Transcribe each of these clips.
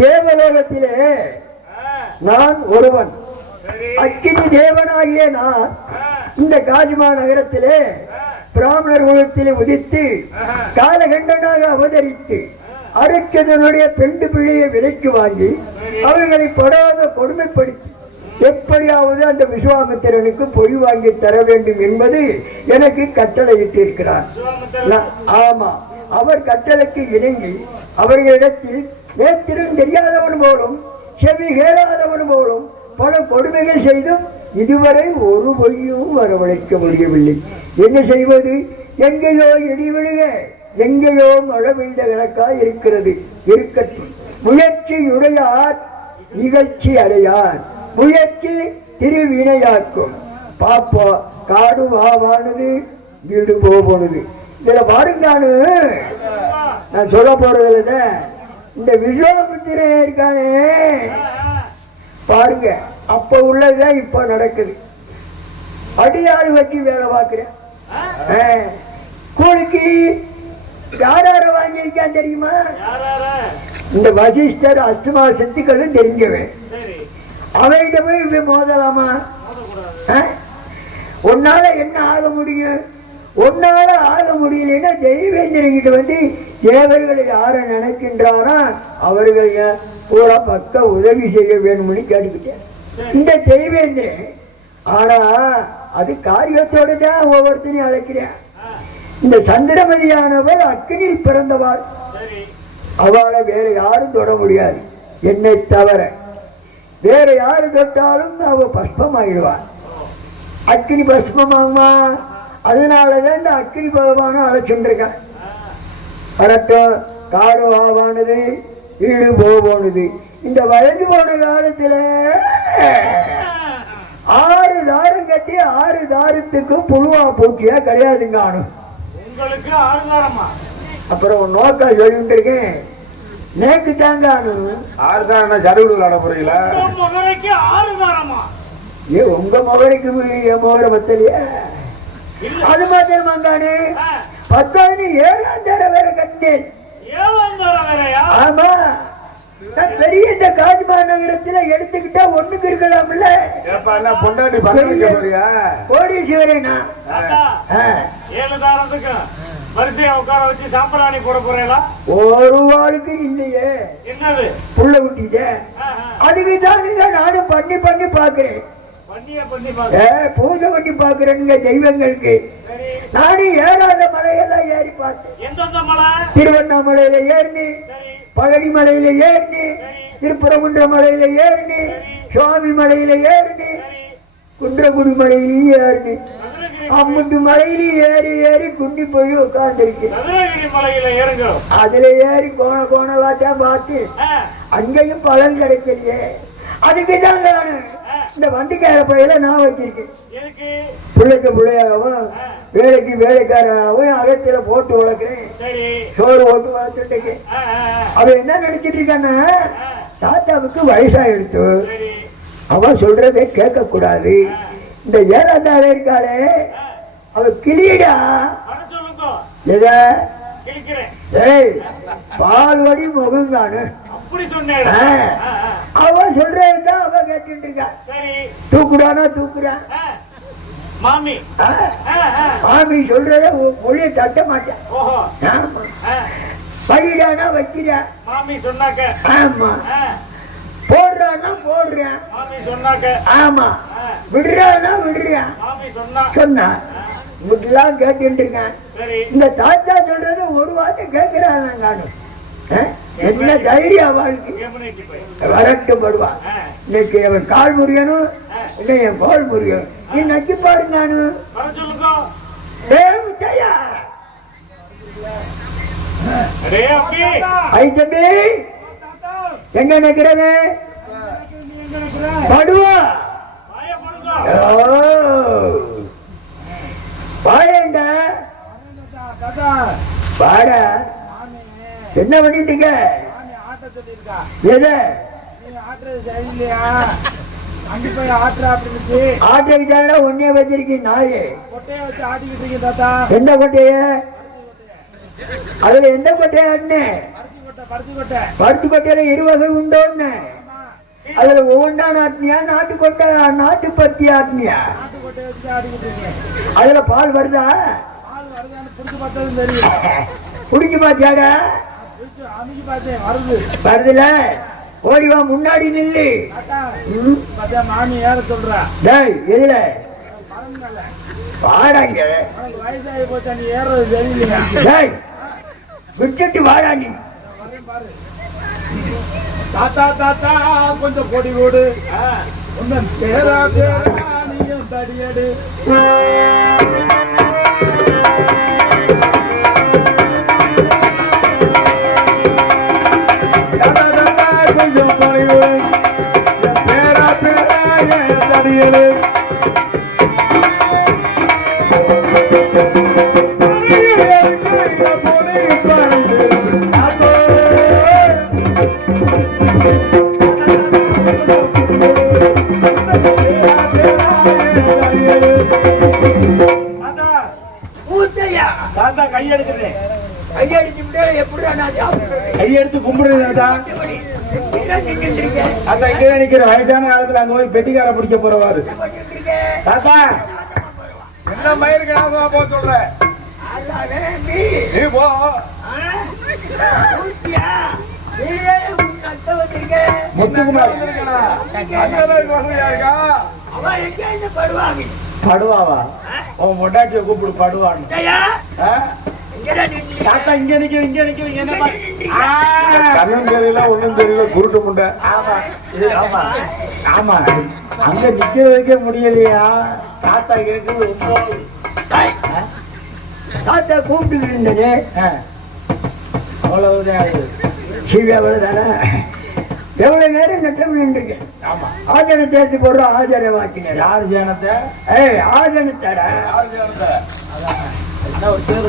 தேவலோகத்திலே நான் ஒருவன், அக்கினி தேவனாகிய நான் இந்த காஜிமா நகரத்திலே பிராமணர் குலத்திலே உதித்து காலகண்டனாக அவதரித்து அரக்கதனுடைய பெண்டு பிள்ளையை விலைக்கு வாங்கி அவர்களை படாத கொடுமைப்படுத்தி எப்படியாவது அந்த விஸ்வாமித்திரனுக்கு பொய் வாங்கி தர வேண்டும் என்பது எனக்கு கட்டளையிட்டு இருக்கிறார். ஆமா, அவர் கட்டளைக்கு இணங்கி அவர்களிடத்தில் நேத்திரம் தெரியாதவன் போலும் செவி கேளாதவன் போலும் பல கொடுமைகள் செய்தும் இதுவரை ஒரு பொய்யும் வரவழைக்க முடியவில்லை. என்ன செய்வது? எங்கேயோ இடி விழுக, எங்கேயோ மழை பெய்த கணக்காய் இருக்கிறது. இருக்கட்டும், முயற்சியுடையார் நிகழ்ச்சி அடையார், முயற்சி திருவினையாக்கும். பாப்பா காடு வாவானது வீடு போனது. இதுல பாருங்க, நான் சொல்ல போறதுல இந்த விஸ்வாமித்திரன் இருக்கானே பாருங்க, அப்ப உள்ளதுதான் இப்ப நடக்குது. அடியாறு வச்சு வேலை பார்க்கிறேன். கூலிக்கு யாரார வாங்கியிருக்கான் தெரியுமா? இந்த வசிஷ்டர் அஷ்டமா சக்திகளும் தெரிஞ்சவன். அவன்கிட்ட போய் மோதலாமா? உன்னால என்ன ஆக முடியும்? ஒன்னால ஆக முடியலன்னா தெய்வேந்திரங்கிட்ட வந்து தேவர்களை யார நினைக்கின்றாரா அவர்கள் பூரா பக்க உதவி செய்ய வேணும்னு கேட்டுக்கிட்டேன். இந்த தெய்வேந்திரன் ஆனா அது காரியத்தோட தான் ஒவ்வொருத்தரையும் அழைக்கிறேன். இந்த சந்திரமதியானவள் அக்கினியில் பிறந்தவாள். அவளை வேற யாரும் தொட முடியாது, என்னை தவிர. வேற யாரு தொட்டாலும் அவ பஸ்மம் ஆயிடுவாள். அக்கினி பஸ்மமாகுமா? அதனாலதான் இந்த அக்கினி பகவான அழைச்சுருக்கான். வரட்டும், காடு ஆவானது வீடு போனது. இந்த வயது போன காலத்துல 6 தாரம் கட்டி 6 தாரத்துக்கும் புழுவா பூச்சியா கிடையாதுங்க. அப்புறம் நோக்கா சொல்லிட்டு இருக்கேன், நேக்கு தாங்க 6 தாரம் சருவில் விளாட போறீங்களா? ஏ உங்க மகனுக்கு என் மகர பத்தலையா? அது மாத்திரமாங்கானு 10 7ஆம் தர வேற கட்டினேன். ஆமா, பெரிய இந்த காஜிமா நகரத்துல எடுத்துக்கிட்டா ஒண்ணுக்கு இருக்கலாம்ல. பொண்டாட்டி கோடீஸ்வரனா? 7 தாரத்துக்கு வரிசையா உட்கார வச்சு சாம்பிராணி போட போறீங்களா? ஒரு வாழ்க்கை இல்லையே. என்னது புள்ள விட்டீங்க? அதுக்கு தான் நானும் பண்ணி பாக்குறேன். பூஜை பண்ணி பாக்குறேங்க தெய்வங்களுக்கு. நானும் ஏறாத மலையெல்லாம் ஏறி பார்த்தேன். திருவண்ணாமலையில ஏறினி, பழனி மலையில ஏறினி, திருப்பரங்குன்ற மலையில ஏறினி, சுவாமி மலையில ஏறினி, குன்றகுடி மலையிலையும் ஏறினி, அம்மட்டு மலையிலையும் ஏறி குண்டி போய் உட்கார்ந்துருக்கேன். அதுல ஏறி கோணலாத்தான் பார்த்து அங்கேயும் பலன் கிடைக்கலையே. அதுக்குதான் நானு இந்த வண்டிக்கார பையில நான் வச்சிருக்கேன். பிள்ளைக்கு பிள்ளையாகவும் வேலைக்கு வேலைக்காராகவும் அகத்தில போட்டு வளர்க்கிறேன். சோறு போட்டு வளர்த்துட்டு அவன் என்ன நினைச்சிட்டு இருக்கான்னா, தாத்தாவுக்கு வயசாயிடுச்சு, அவன் சொல்றதை கேட்க கூடாது. இந்த 7ஆம் தாரம் இருக்காளே அவ கிளியடா, எத கிழிக்கிறேன். ஏய் பால்வடி முகங்கானு அப்படி சொன்னேன். அவ சொல்றதுதான் அவ கேட்டுட்டு இருக்கா. சரி தூக்குறானா தூக்குறான். மாமி மாமி சொல்றத மொழியை தட்ட மாட்டேன். ஓஹோ படிடானா வைக்கிறான். மாமி சொன்னாக்க. ஆமா போடுறானா போடுறான். மாமி சொன்னாக்க. ஆமா விடுறானா விடுறான். மாமி சொன்னா சொன்னா இப்படிலாம் கேட்டுட்டு இருக்கேன். சரி இந்த தாத்தா சொல்றது ஒரு வார்த்தை கேட்கிறான். நானும் என்ன தைரியம் அவளுக்கு வரட்டுப்படுவான். இன்னைக்கு அவன் கால் முறியணும், இல்லை என் கோல் முறியணும். நீ நச்சு பாருங்க. எங்க நிக்கிறவன் படுவா பாயண்டா பாடா. என்ன பண்ணிட்டு எது ஆட்டுக்கு ஒன்னே வச்சிருக்கீங்க நாயே. எந்த கொட்டைய? அதுல எந்த கொட்டையா ஆட்டினேன்? பருத்தி கொட்டையில 20 வகை உண்டோன்னு. அதுல ஒவ்வொன்றா ஆட்டினியா நாட்டு கொட்டை நாட்டு பருத்தி ஆட்டினியா? அதுல பால் வருதா? குடிக்க பாத்தியாடா? வருதுல ஓடிவா முன்னாடி நில்லு. மாமி ஏற சொல்றா. எதுல வாடாங்க வயசாகி போச்சா நீ ஏறது தெரியலையா? விட்டுட்டு வாடா நீ. தாத்தா தாத்தா கொஞ்சம் பொடி ஓடு உன்னன் பேரா பேரா நீயும் தடியடு. கொஞ்சம் குறைவு பேரா பேரா தடியடு. தாத்தா கையெடுக்கிறேன். கையடிச்சு எப்படி கையெடுத்து கும்பிடுறா. அந்த இங்கே நிக்கிற வயசான காலத்துல அங்க போய் பெட்டிக்கார பிடிக்க போறவாரு. தாத்தா என்ன மயிருக்கு போக சொல்ற? நீ போ. முத்துக்குமார் படுவாவா? உன் மொட்டாட்டிய கூப்பிடு படுவான்னு. தாத்தா இங்க நிக்கிறேன் இங்க நிக்கிறேன். கண்ணும் தெரியல ஒண்ணும் தெரியல குருட்டு முண்டை. ஆமா அங்க நிக்க வைக்க முடியலையா? தாத்தா கேட்குது ரொம்ப. தாத்தா கூப்பிட்டு இருந்தது அவ்வளவுதான். சீவி அவ்வளவுதானே? எவ்வளவு நேரம் நட்டம் நின்றுருக்கு. ஆமா ஆஜனத்தை எடுத்து போடுறோம். ஆஜர வாக்கினர் யார் ஜனத்தை? ஆஜனத்தட யார் ஜனத்தை? ஒரு சேர்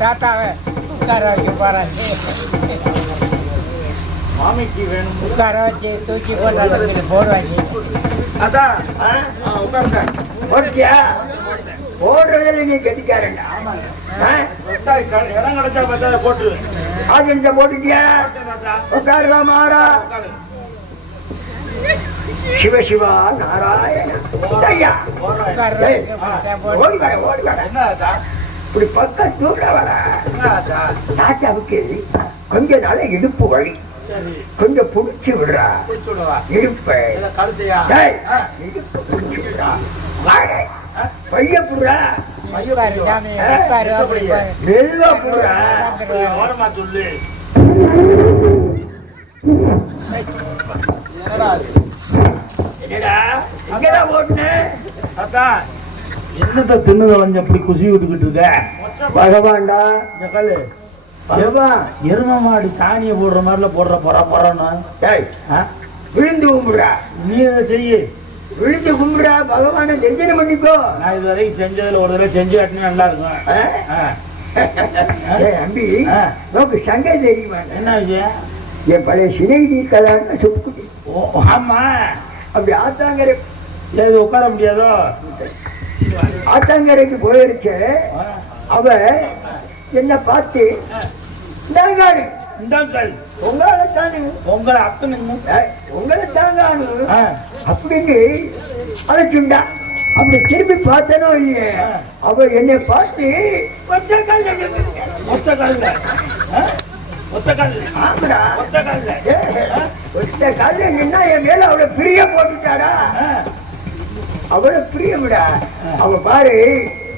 தாத்தாவை உட்கார வச்சு போறாங்க. மாமிக்கு வேணும் உட்கார வச்சு தூக்கி போட்டு போடுவாங்க. அதான் உட்கார்ந்த ஓடியா? ஓடுறதுல நீ கெட்டிக்காரண்டா. இடம் கிடைச்சா பார்த்தா போட்டு ஆஜனத்தை போட்டுட்டியா? உட்காருவா மாறா. சிவ சிவா நாராயண ஓடி வர ஓடி வர. இப்படி பக்கம் தூர வர. தாத்தாவுக்கு கொஞ்ச நாள இடுப்பு வலி. கொஞ்சம் புடிச்சு விடுறா இடுப்ப. இடுப்பு புடிச்சு விடுறா. பைய புடுறா மெல்வா புடுறா. ஓரமா சொல்லு. என்னடா இங்கதான் ஓட்டுனேன். என்னத்த தின்னு தொலைஞ்ச இப்படி குசி விட்டுக்கிட்டு இருக்க? பகவான்டா எரும மாடு சாணியை போடுற மாதிரில போடுற போறன்னு விழுந்து கும்பிடுறா. நீ அதை செய்ய. விழுந்து கும்பிடுறா. பகவான தெரிஞ்சன பண்ணிக்கோ. நான் இது வரைக்கும் செஞ்சதுல ஒரு தடவை செஞ்சு காட்டினா நல்லா இருக்கும். அம்பி நோக்கு சங்கை தெரியுமா? என்ன விஷயம்? என் பழைய சிநேகிதி கல்யாணம் சுப்புக்குட்டி. ஓ ஆமா. அப்படி ஆத்தாங்கரை ஏது உட்கார முடியாதோ? ஆத்தாங்கரைக்கு போயிருச்சு. அவ என்ன பார்த்து தாங்கானு உங்களை தானு உங்களை அப்பனுங்க உங்களை தாங்கானு அப்படின்னு அழைச்சுண்டா. அப்படி திரும்பி பார்த்தனோ இல்லையே, அவ என்னை பார்த்து ஒத்த கால நின்னா என் மேல அவளை பிரிய போட்டுட்டாடா. அவளை பிரியவிடா. அவ பாரு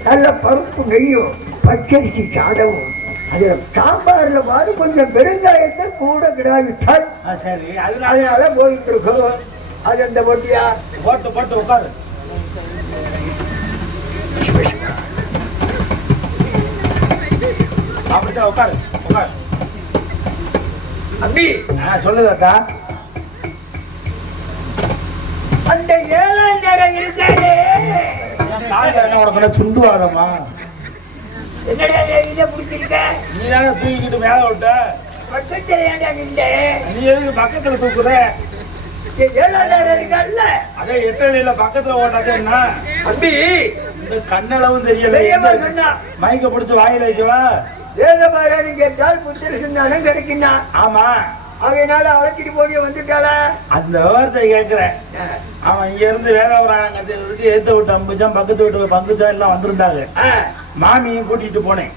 நல்ல பருப்பு நெய்யும் பச்சரிசி சாதமும் அதுல சாம்பார்ல பாரு கொஞ்சம் பெருங்காயத்தை கூட கிடாவிட்டால் சரி. அதனால போயிட்டு இருக்கோம். அது அந்த பொட்டியா போட்டு போட்டு உட்காரு. அப்படித்தான் உட்காரு உட்காரு. அப்படி சொல்லுதாக்கா. அந்த 7ஆம் நேரம் இருக்காரு. உனக்கு சுண்டுவாதம்மா என்னடா இதை பிடிச்சிருக்க? நீ தானே தூக்கிட்டு மேல விட்ட. பக்கத்துல ஏன்டா நின்ற? நீ எதுக்கு பக்கத்துல தூக்குற? 7ஆம் நேரம் இருக்கல்ல, அதே 8 பக்கத்துல ஓட்டாதேன்னா அப்படி இந்த கண்ணளவும் தெரியல. சொன்னா மைக்க பிடிச்சு வாயில வைக்கவா? வேதபாராயணம் கேட்டால் புத்திர சிந்தானம் கிடைக்குன்னா. ஆமா. அதனால அழைச்சிட்டு போய் வந்துட்டாளா? அந்த விவரத்தை கேட்கிறேன். அவன் இங்க இருந்து வேதபுராணம் கத்துக்கிறதுக்கு ஏத்த விட்டு அம்புச்சான், பக்கத்து விட்டு பங்குச்சான் எல்லாம் வந்திருந்தாங்க. மாமியும் கூட்டிட்டு போனேன்.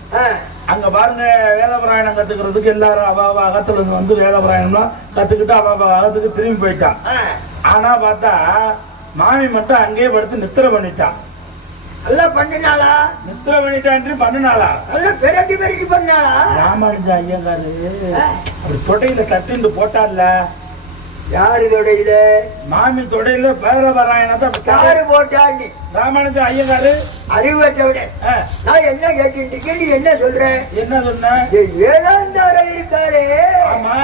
அங்க பாருங்க, வேதபுராணம் கத்துக்கிறதுக்கு எல்லாரும் அவ அகத்துல இருந்து வந்து வேதபுராணம்லாம் கத்துக்கிட்டு அவ அகத்துக்கு திரும்பி போயிட்டான். ஆனா பார்த்தா மாமி மட்டும் அங்கேயே படுத்து நித்திர பண்ணிட்டான். நல்லா பண்ணினாளா? நித்திர பண்ணிட்டான் பண்ணினாளா? நல்லா பெரட்டி பெரட்டி பண்ணாளா? ராமானுஜ ஐயங்காரு அப்படி தொடையில தட்டுண்டு போட்டான்ல. யாரு தொடையில? மாமி தொடையில வேதபுராணத்தை யாரு போட்டாண்டி? ராமானுஜ ஐயங்காரு. அறிவற்றவிட நான் என்ன கேட்டு நீ என்ன சொல்ற? என்ன சொன்ன? 7ஆம் நேரம் இருக்காரு. ஆமா.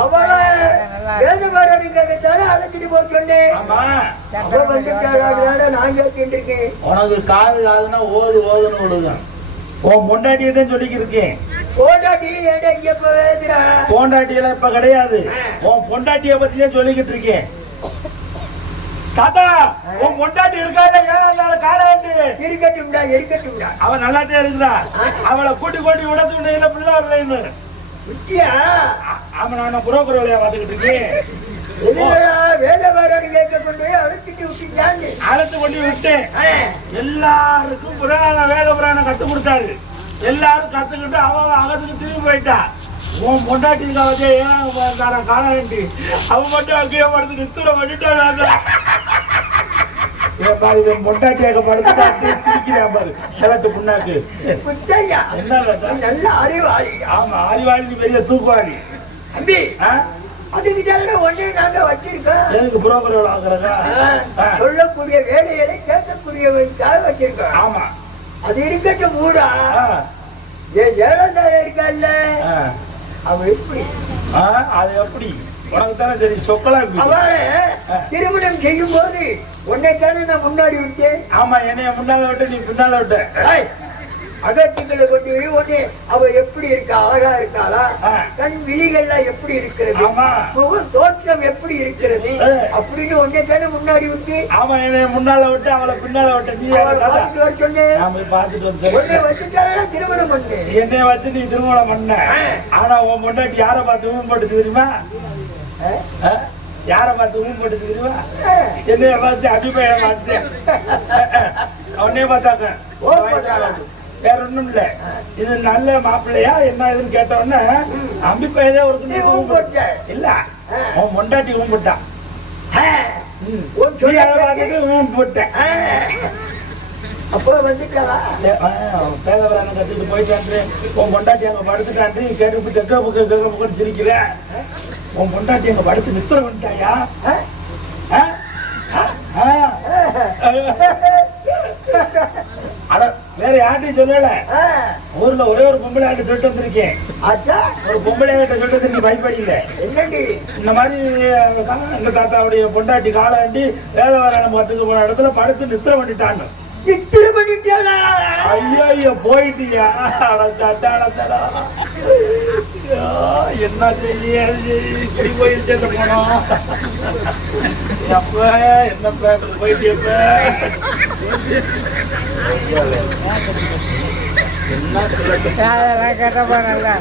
அவளை வேதபாராயணத்தானே அழைச்சிட்டு போக சொன்னேன். அவ வந்துட்டாளா? நான் கேட்டு இருக்கேன். உனக்கு காது காதுன்னா ஓது ஓதுன்னு விடுதான். உன் பொண்டாட்டியை தான் சொல்லிக்கிட்டு இருக்கேன். பொண்டாட்டியெல்லாம் இப்ப கிடையாது. உன் பொண்டாட்டிய பத்தி தான் சொல்லிக்கிட்டு இருக்கேன். தாத்தா, உன் பொண்டாட்டி இருக்காது 7ஆம் நாள் காலையிட்டு இருக்கட்டும்டா இருக்கட்டும்டா. அவன் நல்லாத்தே இருக்கிறா. அவளை கூட்டி கூட்டி விடத்து இல்ல பிள்ளை வரலைன்னு. அவன் நான் புரோக்கர் வேலையா பாத்துக்கிட்டு இருக்கேன். வேதபாராயணம் கேட்க கொண்டு அழைச்சிட்டு விட்டீங்க. அழைச்சு கொண்டு விட்டேன். எல்லாருக்கும் வேத புராணம் கத்து கொடுத்தாரு. எல்லாரும் கத்துக்கிட்டு அவன் அகத்துக்கு திரும்பி போயிட்டா. உன் பொண்டாட்டிக்காவது ஏன் காலாண்டி அவன் மட்டும் அங்கேயே படுத்து நித்துற பண்ணிட்டாங்க. பொண்டாட்டியாக படுத்து சிரிக்கிறான் பாரு கிழட்டு புண்ணாக்கு. நல்ல அறிவாளி. ஆமா, அறிவாளி பெரிய தூக்குவாளி. அம்பி அதுக்கு ஒன்னே நாங்க வச்சிருக்கோம். எதுக்கு புரோக்கர் ஆகுறதா? சொல்லக்கூடிய வேலைகளை கேட்கக்கூடியவனுக்காக வச்சிருக்கோம். ஆமா, அது இருக்கட்டும் மூடா. 7ஆம் நேரம் இருக்கல்ல, அவன் எப்படி? அது எப்படி உனக்கு தானே தெரியும். சொக்கலா அவளை திருமணம் செய்யும் போது உன்னைத்தானே நான் முன்னாடி விட்டேன். ஆமா, என்னைய முன்னால விட்டு நீ பின்னால விட்ட. அகத்துக்களை கொண்டு உடனே அவ எப்படி இருக்கா? அழகா இருக்காளா? கண் விழிகள்லாம் எப்படி இருக்கிறது? முக தோற்றம் எப்படி இருக்கிறது அப்படின்னு உடனே தானே முன்னாடி விட்டு. ஆமா, என்னைய முன்னால விட்டு அவளை பின்னால விட்ட. நீ பார்த்துட்டு வர சொன்னேன். பார்த்துட்டு வச்சுட்டாலும் திருமணம் பண்ணு. என்னைய வச்சு நீ திருமணம் பண்ண. ஆனா உன் பொண்டாட்டி யாரை பார்த்து ஊம் போட்டு தெரியுமா? யாரை பார்த்து ஊம் போட்டு தெரியுமா? என்னைய பார்த்து அபிப்பிராய மாட்டேன். உன்னைய பார்த்தாக்க வேற ஒண்ணும் இல்ல. இது நல்ல மாப்பிள்ளையா என்ன இதுன்னு கேட்ட உடனே அம்பிப்பையதே ஒரு இல்ல, உன் பொண்டாட்டி ஊம்பிட்டான். போட்டேன். அப்போ வந்துட்டாளா? பேதவரான கத்துட்டு போயிட்டான்று. உன் பொண்டாட்டி அங்க படுத்துட்டான்று கேட்டு கேட்க சிரிக்கிற. உன் பொண்டாட்டி அங்க படுத்து நித்திர வந்துட்டாயா? வேற யார்ட்டையும் சொல்லல. ஊர்ல ஒரே ஒரு பொம்பளை ஆட்டு சொல்லிட்டு வந்திருக்கேன். ஒரு பொம்பளை ஆட்ட சொல்லிட்டு நீ பயப்படல. இந்த மாதிரி எங்க தாத்தாவுடைய பொண்டாட்டி காலாண்டி வேதவாராயணம் பார்த்துக்கு போன இடத்துல படுத்து நித்திர பண்ணிட்டாங்க. நித்திர பண்ணிட்டாளா? ஐயோ போயிட்டியா? என்ன செய்ய இப்படி போயிடுச்சு அந்த பணம். அப்ப என்ன போயிட்டு அதெல்லாம் கேட்டப்பா நல்லா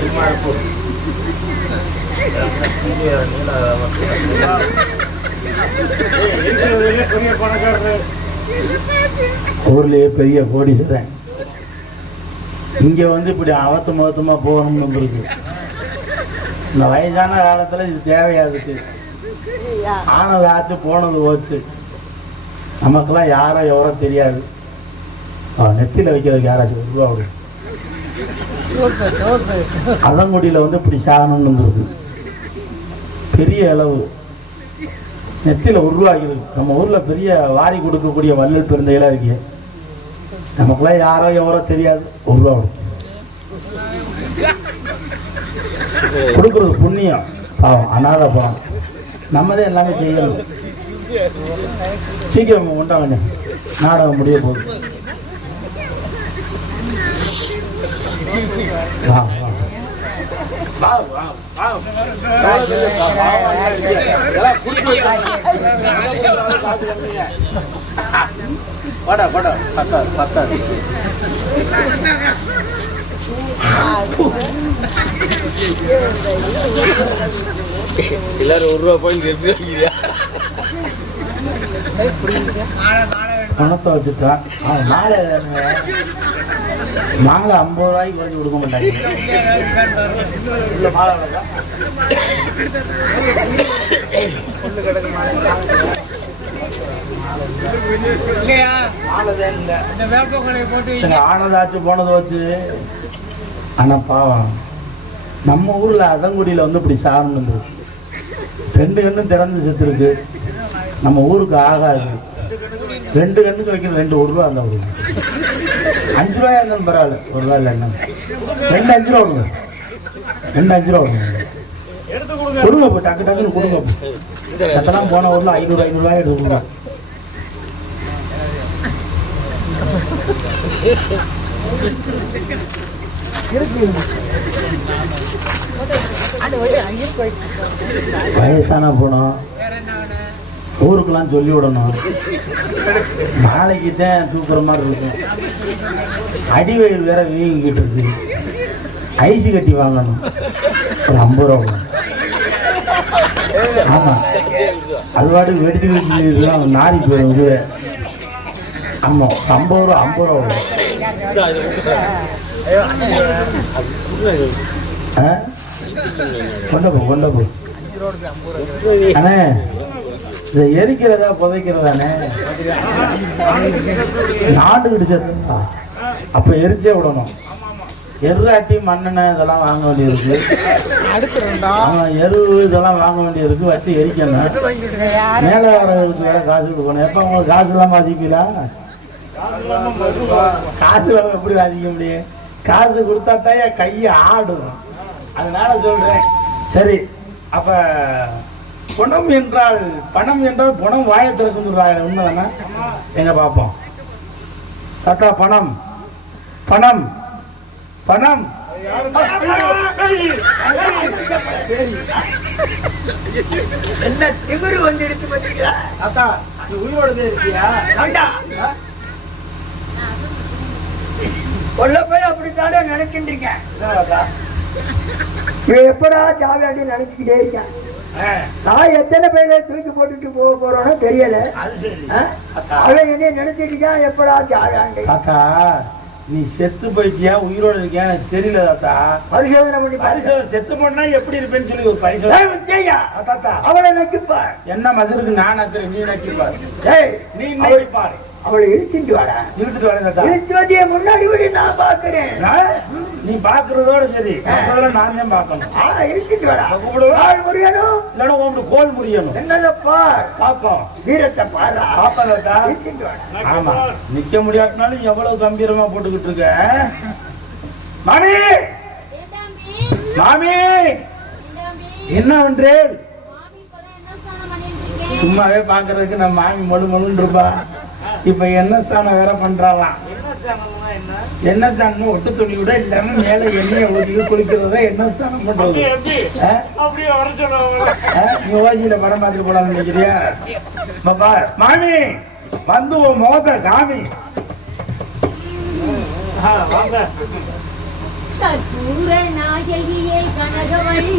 சும்மா இருப்போம். ஊர்லயே பெரிய கோடீஸ்வரன் இங்க வந்து இப்படி அவத்து மொத்தமா போகணும்னு இருக்கு. இந்த வயசான காலத்துல இது தேவையாதுக்கு ஆனது ஆச்சு போனது போச்சு. நமக்கெல்லாம் யாரோ எவரோ தெரியாது. நெத்தியில வைக்கிறதுக்கு யாராச்சும் ரூபா அதங்குடியில வந்து இப்படி சாகணும்னு இருக்கு. பெரிய அளவு நெத்தியில உருவாகிறது. நம்ம ஊர்ல பெரிய வாரி கொடுக்கக்கூடிய வள்ளல் பெருந்தைகளா இருக்கு. நமக்குலாம் யாரோ எவரோ தெரியாது. ஒரு ரூபா கொடுக்கறது புண்ணியம். பாவம் அநாத பாவம். நம்மதே எல்லாமே செய்யணும். சீக்கிரம் உண்டாங்க, நாடகம் முடிய போகுது. எல்லாரும் ஒரு ரூபா போய் பணத்தை வச்சுட்டா மாலை மாலை 50 ரூபாய்க்கு குறைஞ்சி கொடுக்க மாட்டாங்க. ஆனதாச்சு போனது வச்சு. ஆனா பாவம் நம்ம ஊர்ல அதங்குடியில வந்து இப்படி சாப்பிட்டு 2 கண்ணும் திறந்து செத்து இருக்கு. நம்ம ஊருக்கு ஆகாது. 2 கண்ணுக்கு வைக்கிறது 2 1 ரூபா இருந்தா கொடுங்க. 5 ரூபாயா இருந்தாலும் பரவாயில்ல. 1 ரூபா இல்லை என்ன 2 5 ரூபா கொடுங்க. 2 5 ரூபா கொடுங்க. கொடுங்க போ, டக்கு டக்குன்னு கொடுங்க. எத்தனை போன ஊர்ல 500 ரூபாய் எடுத்துக்கோங்க. வயசான போனோம் ஊருக்கெல்லாம் சொல்லி விடணும். நாளைக்கு தான் தூக்குற மாதிரி இருக்கும். அடிவயல் வேற வீங்கிக்கிட்டு இருக்கு. ஐசி கட்டி வாங்கணும். ஒரு 50 ரூபா. ஆமா அல்வாடு வெடிச்சு வெடிச்சு நாரி போயிடும். ஆமா 50 ரூபா கொண்ட போ. அண்ணே இதை எரிக்கிறதா புதைக்கிறதானே நாட்டுக்கிட்டு சேர்த்தா அப்ப எரிச்சே விடணும். எருராட்டி மண்ணெண்ணெய் இதெல்லாம் வாங்க வேண்டியிருக்கு. எரு இதெல்லாம் வாங்க வேண்டியிருக்கு. வச்சு எரிக்கணும். மேல வரதுக்கு வேற காசு கொடுக்கணும். எப்ப உங்களுக்கு காசு இல்லாம வாசிப்பீங்களா? காசு இல்லாம எப்படி வாசிக்க முடியும்? காசு கொடுத்தாத்தான் என் கையை ஆடும். அதனால சொல்றேன். சரி அப்ப பணம் என்றால் பணம் வாயை திறக்குறாங்க. உண்மைதானே? எங்க பார்ப்போம். தாத்தா பணம் பணம் பணம் என்ன திமிரு வந்து எடுத்து பார்த்தீங்களா? தாத்தா உயிரோடு இருக்கியா? கொல்ல போய் அப்படித்தானே நினைக்கின்றீங்க. எப்படா ஜாவியாண்டி நினைச்சுக்கிட்டே இருக்கேன். நான் எத்தனை பேர்ல தூக்கி போட்டுட்டு போக போறோன்னு தெரியல. அவன் என்ன நினைச்சிட்டு இருக்கான். எப்படா ஜாவியாண்டி. தாத்தா நீ செத்து போயிட்டியா உயிரோட இருக்கியா எனக்கு தெரியல தாத்தா. பரிசோதனை பண்ணி பரிசோதனை செத்து போனா எப்படி இருப்பேன்னு சொல்லி ஒரு பரிசோதனை. தாத்தா அவளை நக்கிப்பார். என்ன மசருக்கு நான் நக்கிறேன், நீ நக்கிப்பார். நீ நக்கிப்பார். அவளை இழுத்துட்டு வாடா. இழுத்துட்டு வரேன் தாத்தா. இழுத்து வந்திய முன்னாடி விட நான் பாக்குறேன். நீ பாக்குறதோட சரி, நான் தான் பாக்கணும். இழுத்துட்டு வாடா. கூப்பிடுவாள் முறியணும். இல்லைன்னா உங்கள்கிட்ட கோல் முறியணும். என்னதப்பா பாப்போம். வீரத்தை பாரு. பாப்பா தாத்தா. ஆமா நிக்க முடியாட்டினாலும் எவ்வளவு கம்பீரமா போட்டுக்கிட்டு இருக்க. மாமி மாமி என்ன பண்றேன்? சும்மாவே பாக்குறதுக்கு நம்ம மாமி மொழுன்னு இருப்பா. இப்ப என்ன ஸ்தானம் வேற பண்றாளாம். என்ன ஸ்தானம் ஒட்டு துணி கூட இல்லாம மேல எண்ணெயை ஊற்றி குளிக்கிறத என்ன ஸ்தானம் பண்றது? நீ ஓஜியில படம் பார்த்துட்டு போலான்னு நினைக்கிறியா? பாப்பா மாமி வந்து உன் முகத்தை காமி. வாங்க. கற்பூர நாயகியே கனகவள்ளி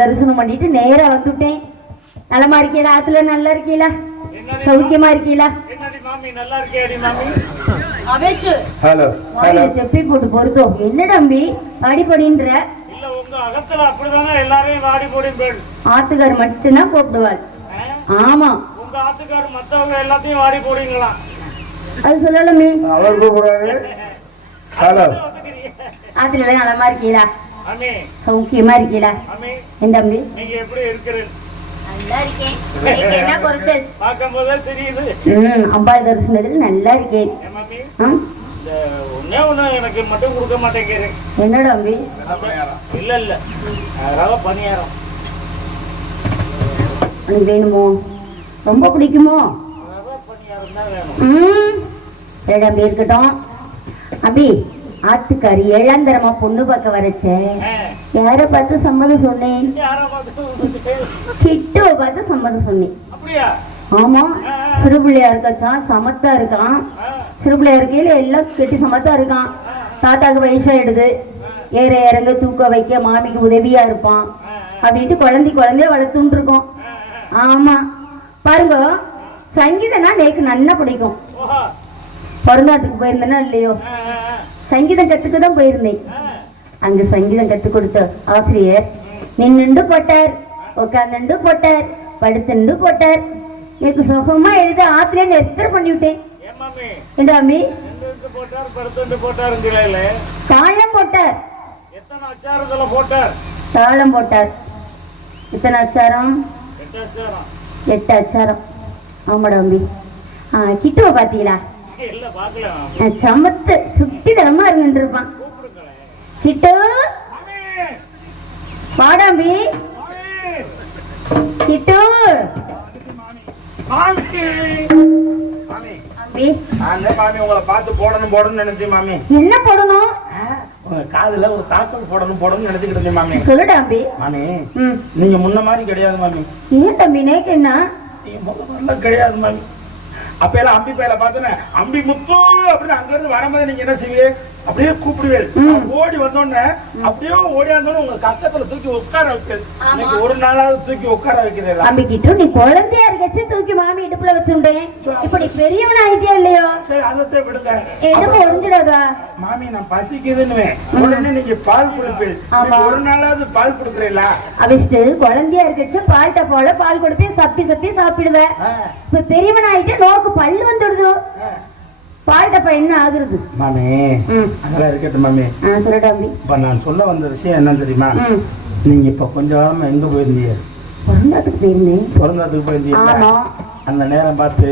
தரிசனம் பண்ணிட்டு நேரா வந்துட்டேன். நலமா இருக்கீங்களா? ஆத்துல நல்லா இருக்கீங்களா? சௌக்கியமா இருக்கீங்களா? தெப்பி போட்டு பொறுத்தோம். என்ன தம்பி அடிப்படின்ற? ஆத்துக்கார் மட்டும்தான் கூப்பிடுவாள். ஆமா அது சொல்லலாமே. ஆத்துல நலமா இருக்கீங்களா? சௌக்கியமா இருக்கீங்களா? என் தம்பி அம்பாள் தரிசனத்தில் நல்லா இருக்கேன். என்ன தம்பி? வேணுமோ? ரொம்ப பிடிக்குமோ? தம்பி இருக்கட்டும். அபி ஆத்துக்காரி ஏழாந்தரமா பொண்ணு பார்க்க வரச்ச யார பார்த்து சம்மதம் சொன்னேன்? கிட்டுவ பார்த்து சம்மதம் சொன்னேன். ஆமா சிறுபிள்ளையா இருக்காச்சான், சமத்தா இருக்கான். சிறுபிள்ளையா இருக்கையில எல்லாம் கெட்டி சமத்தா இருக்கான். தாத்தாக்கு வயசாயிடுது, ஏற இறங்க தூக்க வைக்க மாமிக்கு உதவியா இருப்பான் அப்படின்ட்டு குழந்தைய வளர்த்துட்டு இருக்கோம். ஆமா பாருங்க, சங்கீதம்னா எனக்கு நல்லா பிடிக்கும். பிறந்தாத்துக்கு போயிருந்தேன்னா இல்லையோ சங்கீதம் கத்துக்கதான் போயிருந்தேன். அங்க சங்கீதம் கத்து கொடுத்த ஆசிரியர் நின்னுண்டு போட்டார், உட்கார்ந்து போட்டார், படுத்துண்டு போட்டார். எனக்கு சுகமா எழுத ஆத்திலே எத்தனை பண்ணிவிட்டேன். தாளம் போட்டார், தாளம் போட்டார். எத்தனை அச்சாரம்? 8 அச்சாரம். ஆமாடா அம்பி. கிட்டுவ பாத்தீங்களா? சமத்து சுட்டி தரமா இருந்துட்டு இருப்பான். கிட்டு வாடாம்பி. கிட்டு மாமி மாமி அம்பி மாமி உங்களை பார்த்து போடணும்னு நினைச்சேன் மாமி. என்ன போடணும்? உங்க காதுல ஒரு தாக்கல் போடணும்னு நினைச்சுக்கிட்டு இருந்தேன் மாமி. சொல்லுடா அம்பி. மாமி நீங்க முன்ன மாதிரி கிடையாது மாமி. ஏன் தம்பி நேக்கு என்ன? நீங்க முதல்ல கிடையாது மாமி. அப்ப எல்லாம் அம்பி பையில பார்த்தோன்னே அம்பி முத்து அப்படின்னு அங்க இருந்து வரும்போது நீங்க என்ன செய்வீங்க? அப்படியே கூப்பிடுவேன். ஓடி வந்தோடனே அப்படியே ஓடியாந்தோன்னு உங்க கக்கத்துல தூக்கி உட்கார வைக்கிறது. இன்னைக்கு ஒரு நாளாவது தூக்கி உட்கார வைக்கிறீங்களா? அம்பி கிட்ட நீ குழந்தையா இருக்கச்சு தூக்கி மாமி இடுப்புல வச்சுட்டேன். இப்ப நீ பெரியவன் ஆயிட்டே இல்லையோ? சரி அதத்தை விடுங்க. இடுப்பு ஒடிஞ்சிடாதா? மாமி நான் பசிக்குதுன்னு உடனே நீங்க பால் கொடுப்பீங்க. ஒரு நாளாவது பால் கொடுக்குறீங்களா? அவிஷ்டு குழந்தையா இருக்கச்சு பால்ட்ட போல பால் கொடுத்து சப்பி சப்பி சாப்பிடுவேன். இப்ப பெரியவன் ஆயிட்டு நோக்கு பல்லு வந்துடுது. பால்டப்பா என்ன ஆகுறது? மாமி அதெல்லாம் இருக்கட்டும் மாமி. சொல்லிட்டா அம்பி. இப்ப நான் சொல்ல வந்த விஷயம் என்ன தெரியுமா? நீங்க இப்ப கொஞ்ச காலமா எங்க போயிருந்தீங்க? பிறந்ததுக்கு போயிருந்தேன். பிறந்ததுக்கு போயிருந்தீங்க. அந்த நேரம் பார்த்து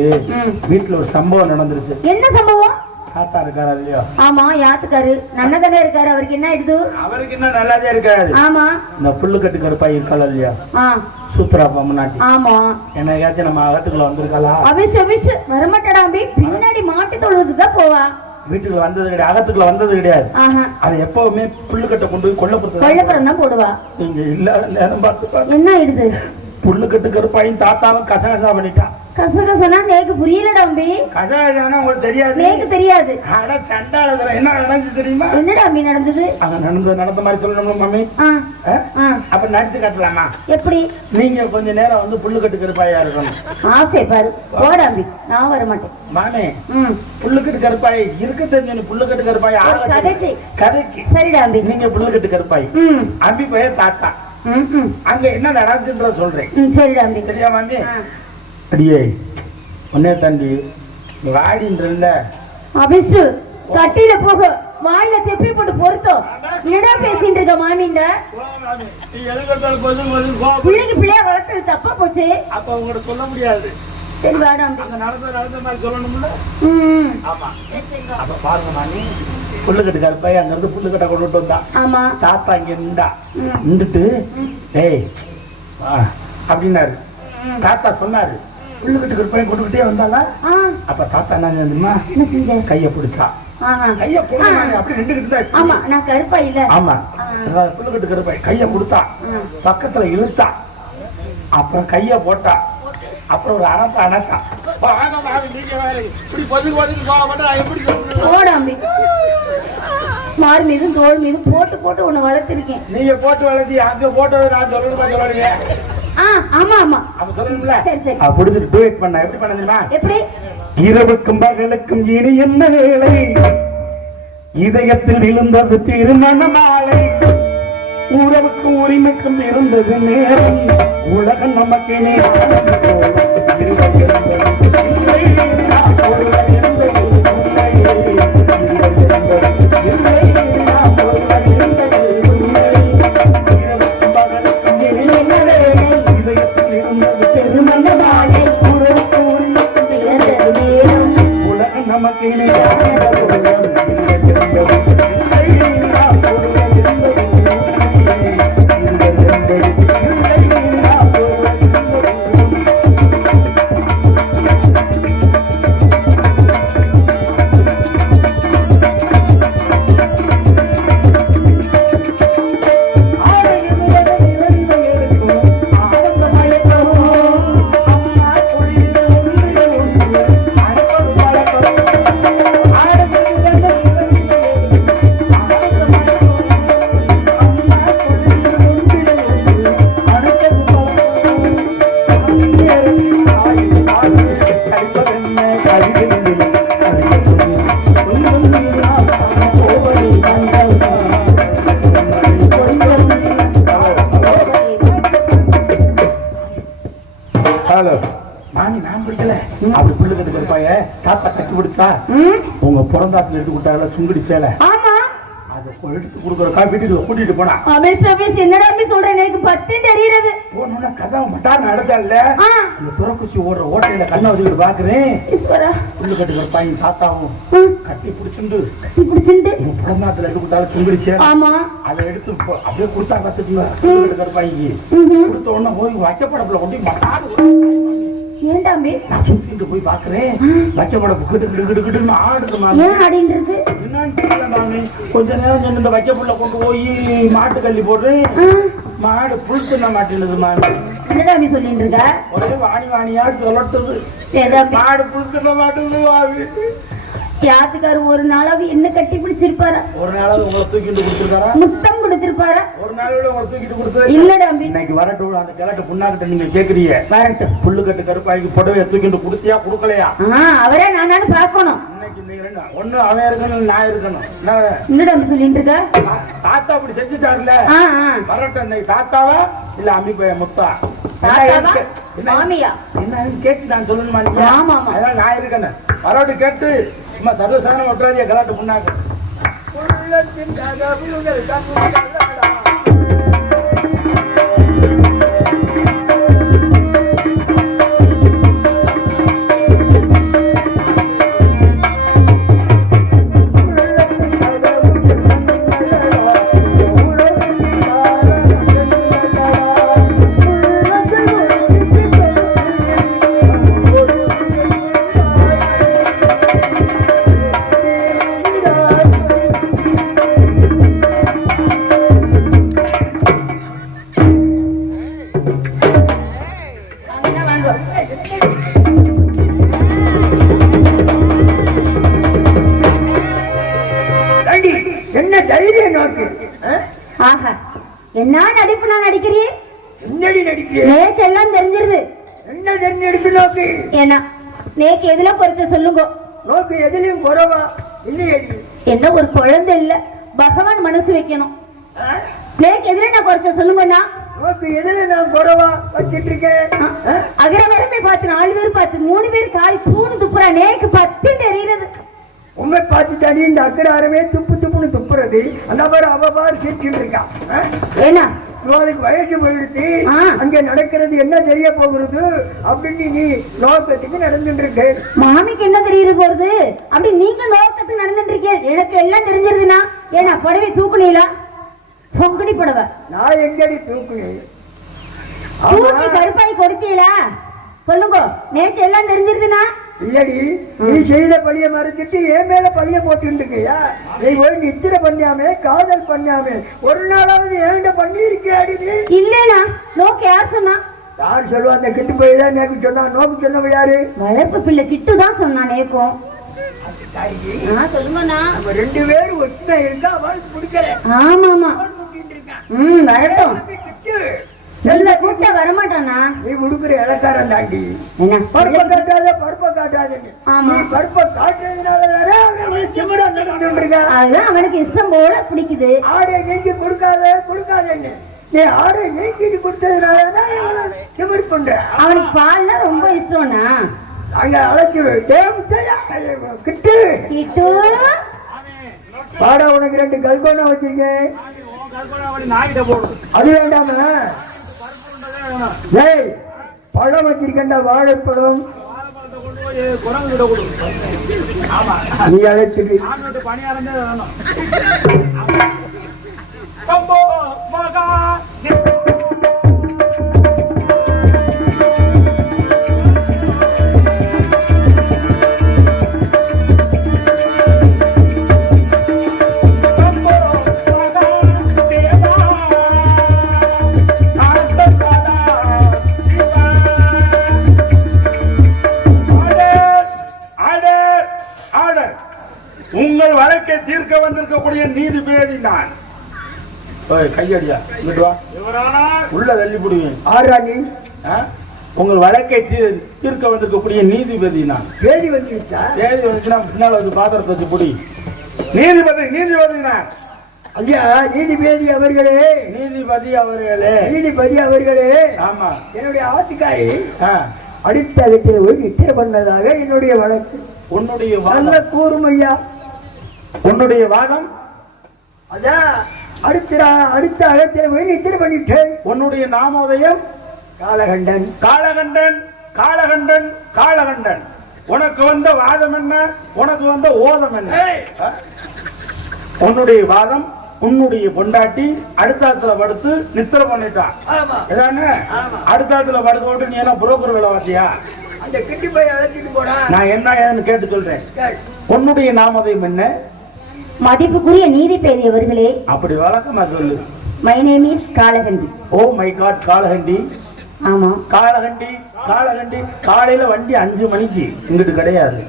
வீட்டுல ஒரு சம்பவம் நடந்துருச்சு. என்ன சம்பவம்? தாத்தா இருக்காரு இல்லையோ? ஆமா யாத்துக்காரு நன்னதானே இருக்காரு. அவருக்கு என்ன ஆயிடுது? அவருக்கு என்ன நல்லாதே இருக்காரு. ஆமா இந்த புல்லு கட்டு கருப்பாய் இருக்காள் இல்லையா? சூத்ராப்பா முன்னாடி. ஆமா என்னைக்காச்சும் நம்ம அகத்துக்குள்ள வந்திருக்காளா? அபிஷ் வரமாட்டடா அம்பி. பின்னாடி மாட்டு தொழுவுக்கு தான் போவா. வீட்டுக்கு வந்தது கிடையாது, அகத்துக்குள்ள வந்தது கிடையாது. அது எப்பவுமே புல்லுக்கட்டை கொண்டு போய் கொல்லப்புறம் தான் போடுவா. நீங்க இல்லாத நேரம் பார்த்து என்ன ஆயிடுது? புல்லுக்கட்டு கருப்பாயும் தாத்தாவும் கசகசா பண்ணிட்டான். கசகசனா நேக்கு புரியலடா அம்பி. கசகசானா உங்களுக்கு தெரியாது? நேக்கு தெரியாது. அட சண்டாளதுல என்ன நடந்துச்சு தெரியுமா? என்னடா அம்பி நடந்தது? அங்க நடந்த மாதிரி சொல்லணும் மாமி. அப்ப நடிச்சு காட்டலாமா? எப்படி? நீங்க கொஞ்ச நேரம் வந்து புல்லுக்கட்டு கருப்பாயா இருக்கணும். ஆசை பாரு. போடா அம்பி. நான் வர மாட்டேன். மாமி புல்லுக்கட்டு கருப்பாய் இருக்க தெரிஞ்சு புல்லுக்கட்டு கருப்பாய் கதைக்கு கதைக்கு. சரிடா அம்பி. நீங்க புல்லுக்கட்டு கருப்பாய் அம்பி போய் தாத்தா அங்க என்ன நடந்துன்ற சொல்றேன். சரிடா அம்பி. சரியா மாமி? அடியே ஒன்னே தாண்டி வாடின்றல்ல அபிஷு கட்டில போக வாயில தெப்பி போட்டு பொறுத்தோம். என்னடா பேசிட்டு இருக்க மாமிண்ட? பிள்ளைக்கு பிள்ளைய வளர்த்தது தப்பா போச்சு. அப்ப உங்கள்ட்ட சொல்ல முடியாது. சரி வாடா அங்க நடந்த மாதிரி சொல்லணும்ல. ஆமா அப்ப பாருங்க மாமி புல்லுக்கட்டு கருப்பாய் அங்க இருந்து புல்லுக்கட்டை கொண்டுட்டு வந்தா. ஆமா தாத்தா இங்க நின்றுட்டு ஏய் அப்படின்னாரு. தாத்தா சொன்னாரு புல்லுக்கட்டு கருப்பாய் கொண்டுகிட்டே வந்தாளா? அப்ப தாத்தா என்ன தெரியுமா? கைய பிடிச்சா. கைய போட அப்படி நின்றுகிட்டு தான். ஆமா நான் கருப்பா இல்ல. ஆமா புல்லுக்கட்டு கருப்பாய் கைய கொடுத்தா, பக்கத்துல இழுத்தா, அப்புறம் கைய போட்டா, அப்புறம் ஒரு அணைப்பா அணைச்சா. மார் மீதும் தோல் மீதும் போட்டு போட்டு உன்னை வளர்த்திருக்கேன். நீங்க போட்டு வளர்த்தி அங்க போட்டது நான் சொல்லணுமா சொல்லுவீங்க? ஆமா ஆமா அப்ப சொல்லணும்ல. சரி சரி புடிச்சிட்டு டூயட் பண்ண எப்படி பண்ண தெரியுமா? எப்படி? இரவுக்கும் பகலுக்கும் இனி என்ன வேலை, இதயத்தில் விழுந்தது திருமண மாலை, உறவுக்கும் உரிமைக்கும் இருந்தது நேரம், உலகம் நமக்கு உங்க பிறந்தாத்துல எடுத்து கொடுத்தால சுங்குடி சேலை எடுத்து கொடுக்குறக்கா வீட்டுக்கு கூட்டிட்டு போனா. என்னடா சொல்றேன் எனக்கு பத்தி தெரியுது. போனோம்னா கதவை மட்டான்னு அடைச்சால அந்த துறக்குச்சி ஓடுற ஓட்டையில கண்ணை வச்சுக்கிட்டு பாக்குறேன். புல்லுக்கட்டு ஒரு பையன் தாத்தாவும் கட்டி பிடிச்சுண்டு பிறந்தாத்துல எடுத்து கொடுத்தாலும் சுங்குடி சேலை அதை எடுத்து அப்படியே கொடுத்தா கத்துக்குங்க. புல்லுக்கட்டு கருப்பாய்க்கு கொடுத்த உடனே போய் வைக்கப்படப்புல கொண்டு மட்டாடு ஏன் தம்பி? நான் சுத்திட்டு போய் பாக்குறேன், வைக்கப்பட கிட்டு ஆடுது மாமி. ஏன் ஆடிட்டு இருக்கு? என்னன்னு தெரியல மாமி. கொஞ்ச நேரம் சொன்ன இந்த வைக்கப்புள்ள கொண்டு போய் மாட்டு கல்லி போட்டு மாடு புல் தின்ன மாட்டேங்குது மாமி. என்ன தம்பி சொல்லிட்டு இருக்க? ஒரே வாணியா சொல்லட்டுது. ஏன் தம்பி? மாடு புல் தின்ன மாட்டேங்குது மாமி. யாத்துக்காரு ஒரு நாளாவது என்ன கட்டி பிடிச்சிருப்பாரா? ஒரு நாளாவது உங்களை தூக்கிட்டு கொடுத்துருக்காரா? முத்தம் கொடுத்திருப்பாரா? ஒரு நாள் விட உங்களை தூக்கிட்டு கொடுத்தது இல்ல தம்பி. இன்னைக்கு வரட்டும், அந்த கிழட்டு புண்ணாக்கிட்ட நீங்க கேக்குறீங்க. வரட்டும். புல்லு கட்டு கருப்பாய்க்கு புடவைய தூக்கிட்டு கொடுத்தியா கொடுக்கலையா? அவரே நானும் பார்க்கணும். இன்னைக்கு இந்த ரெண்டு ஒண்ணு அவன் இருக்கணும், நான் இருக்கணும். என்ன தம்பி சொல்லிட்டு இருக்க? தாத்தா அப்படி செஞ்சுட்டாருல, வரட்டும். இன்னைக்கு தாத்தாவா இல்ல அம்மி பைய முத்தா? தாத்தாவா மாமியா? என்னன்னு கேட்டு நான் சொல்லணுமா? ஆமா ஆமா. அதனால நான் இருக்கேன். வரட்டும் கேட்டு சும்மா சர்வசாதாரண ஒட்டுறாதியா கலாட்டு புண்ணாக்கு. உள்ளத்தின் தகவல்கள் தங்குதலடா. என்ன தைரியம் நோக்கு? ஆஹா, என்ன நடிப்பு நான் நடிக்கிறேன்? என்னடி நடிக்கிறேன்? நேக்கு எல்லாம் தெரிஞ்சிருது. என்ன தெரிஞ்செடுத்து நோக்கு? ஏன்னா நேக்கு எதுல குறைச்ச சொல்லுங்க. நோக்கு எதுலயும் குறவா இல்லையடி. என்ன ஒரு குழந்தை இல்ல, பகவான் மனசு வைக்கணும். நேக்கு எதுல நான் குறைச்ச சொல்லுங்கண்ணா. நோக்கு எதுல நான் குறவா வச்சிட்டு இருக்கேன்? அகர வரமே பார்த்து 4 பேர் பார்த்து 3 பேர் காய் பூணு துப்புறா. நேக்கு 10 தெரியுது. உண்மை பார்த்து தடி இந்த அக்கறாரமே துப்பு துப்புன்னு துப்புறது. அந்த மாதிரி அவ பாரு சிரிச்சுட்டு இருக்கா. ஏன்னா இவளுக்கு வயசு போயிடுச்சு, அங்க நடக்கிறது என்ன தெரிய போகிறது அப்படின்னு நீ நோக்கத்துக்கு நடந்துட்டு இருக்கு. மாமிக்கு என்ன தெரிய போகுது அப்படி நீங்க நோக்கத்துக்கு நடந்துட்டு இருக்கீங்க. எனக்கு எல்லாம் தெரிஞ்சிருதுன்னா. ஏன்னா புடவை தூக்குனீங்களா? சொங்கடி புடவை நான் எங்கடி தூக்குனேன்? தூக்கி கருப்பாய் கொடுத்தீங்களா? சொல்லுங்க. நேற்று எல்லாம் தெரிஞ்சிருதுன்னா. இல்லடி, நீ செய்த பழிய மறைச்சிட்டு என் மேல பழிய போட்டு இருக்கியா? நீ போய் நித்திர பண்ணாமே, காதல் பண்ணாமே ஒரு நாளாவது ஏண்ட பண்ணி இருக்கியாடி நீ? இல்லனா நோக்கு யார் சொன்னா? யார் சொல்லுவா? அந்த கிட்டு போய் தான் நேக்கு சொன்னா. நோக்கு சொன்னவ யாரு? வளர்ப்பு பிள்ளை கிட்டு தான் சொன்னா நேக்கும். சொல்லுங்கண்ணா. நம்ம 2 பேரும் ஒற்றுமை இருக்கா? அவளுக்கு பிடிக்கல. ஆமா ஆமா. வரட்டும். நல்ல கூட்ட வரமாட்டானா? நீ உடுக்குற இலக்காரன் தாண்டி. என்ன பருப்ப காட்டாத, பருப்ப காட்டாதன்னு. ஆமா. நீ பருப்ப காட்டுறதுனால அதுதான் அவனுக்கு இஷ்டம் போல பிடிக்குது. ஆடை நீக்கி கொடுக்காத கொடுக்காதன்னு. நீ ஆடை நீக்கிட்டு கொடுத்ததுனாலதான் சிவரி பண்ற. அவனுக்கு பால்னா ரொம்ப இஷ்டம்னா அங்க அழைச்சிடு. கிட்டு கிட்டு பாடா, உனக்கு 2 கல்கோனா வச்சிருக்கேன். அது வேண்டாம பழம் வச்சிருக்கா? வாழைப்பழம் நீ அழைச்சிட்டு உங்கள் வழக்கை தீர்க்க வந்திருக்கக்கூடிய நீதிபதி நான். கையடியா உள்ள தள்ளி போடுவேன். ஆறா நீ? உங்கள் வழக்கை தீர்க்க வந்திருக்கக்கூடிய நீதிபதி நான். தேதி வந்துச்சா? தேதி வந்துச்சுன்னா பின்னால வந்து பாத்திரத்தை வச்சு போடி. நீதிபதி நீதிபதி நான். ஐயா, நீதிபதி அவர்களே, நீதிபதி அவர்களே, நீதிபதி அவர்களே. ஆமா, என்னுடைய ஆத்துக்காரி அடுத்த அகத்தில் போய் நித்திர பண்ணதாக என்னுடைய வழக்கு. உன்னுடைய நல்ல கூறும் ஐயா. உன்னுடைய வாதம் அதான் அடுத்த அகத்தில் போய் நித்திர பண்ணிட்டேன். உன்னுடைய நாமோதயம் காலகண்டன். காலகண்டன் காலகண்டன் காலகண்டன். உனக்கு வந்த வாதம் என்ன? உனக்கு வந்த ஓதம் என்ன? உன்னுடைய வாதம் உன்னுடைய பொண்டாட்டி அடுத்தாத்துல படுத்து நித்திர பண்ணிட்டான். அடுத்தாத்துல படுத்து போட்டு நீ எல்லாம் புரோக்கர் வேலை வாத்தியா? அந்த கிட்டி போய் அழைச்சிட்டு போனா நான் என்ன ஏதுன்னு கேட்டு சொல்றேன். கேள். உன்னுடைய நாமதம் என்ன? மதிப்புக்குரிய நீதிபதி அவர்களே, அப்படி வழக்கமா சொல்லு. My name is Kalakandi. Oh my god, Kalakandi. ஆமா, காலகண்டி காலகண்டி. காலையில வண்டி 5 மணிக்கு இங்கிட்டு கிடையாது.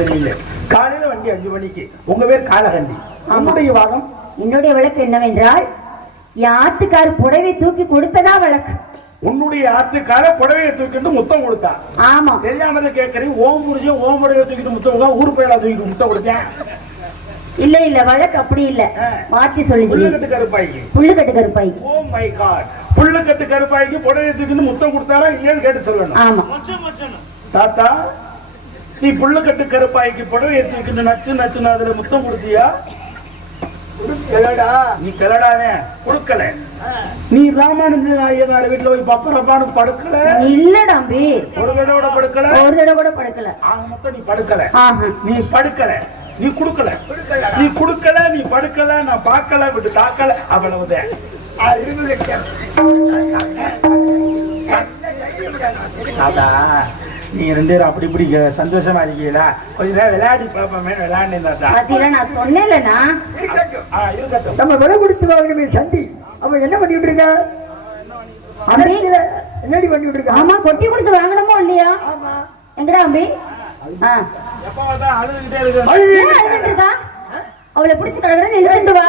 தெரியல. காலையில வண்டி 5 மணிக்கு. உங்க பேர் காலகண்டி. உன்னுடைய வாதம்? என்னுடைய வழக்கு என்னவென்றால், என் ஆத்துக்கார் புடவை தூக்கி கொடுத்ததா வழக்கு. உன்னுடைய ஆத்துக்கார புடவையை தூக்கிட்டு முத்தம் கொடுத்தா? ஆமா. தெரியாம கேட்கறேன். ஓம் புருஷன் ஓம் புடவையை தூக்கிட்டு முத்தம் கொடுத்தா? ஊர் பயிலா தூக்கிட்டு முத்தம் கொடுத்தேன்? இல்ல இல்ல, வழக்கு அப்படி இல்ல, மாத்தி சொல்லுங்க. புள்ளுக்கட்டு கருப்பாய்க்கு. புள்ளுக்கட்டு கருப்பாய்க்கு. ஓ மை காட். புள்ளுக்கட்டு கருப்பாய்க்கு புடவையை தூக்கிட்டு முத்தம் கொடுத்தாரா இல்லையான்னு கேட்டு சொல்லணும். ஆமா. தாத்தா, நீ புள்ளுக்கட்டு கருப்பாய்க்கு புடவையை தூக்கிட்டு நச்சு நச்சுன்னு அதுல முத்தம் கொடுத்தியா? நீ கிளடாவே கொடுக்கல. நீ ராமானுஜ ஐயனார் வீட்டுல போய் பப்பரப்பானு படுக்கல? இல்ல தம்பி, ஒரு தடவை கூட படுக்கல. ஒரு தடவை கூட படுக்கல. ஆக மொத்தம் நீ படுக்கல. ஆஹா. நீ படுக்கல, நீ குடுக்கல, நீ குடுக்கல, நீ படுக்கல, நான் பார்க்கல, விட்டு தாக்கல, அவ்வளவுதான். நீ 2 பேரும் அப்படி இப்படி சந்தோஷமா இருக்கீங்களா? கொஞ்ச நேரம் விளையாடி பாப்பமே. விளையாண்டு பாத்தீங்களா, நான் சொன்னேன்லண்ணா. இருக்கட்டும். நம்ம விலை கொடுத்து வாங்கின சந்தி அவன் என்ன பண்ணிட்டு இருக்கா? என்னடி பண்ணிட்டு இருக்கா? ஆமா, கொட்டி கொடுத்து வாங்கணுமோ இல்லையா? ஆமா. எங்கடா அம்பி? அழுதுகிட்டே இருக்கு. ஏன் அழுதுட்டு இருக்கா? அவளை பிடிச்சு கடற்கரை இழுத்துட்டு வா.